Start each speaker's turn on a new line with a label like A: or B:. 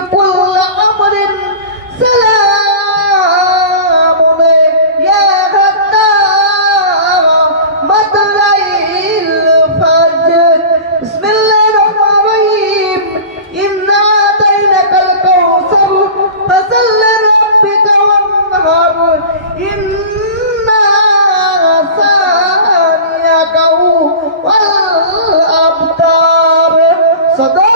A: كل أمر سلام يا غدا مطلع الفجر بسم الله الرحمن الرحيم إنا أتيناك الكوثر فصل لربك وانهار إنا ثانيك والأبتار صدق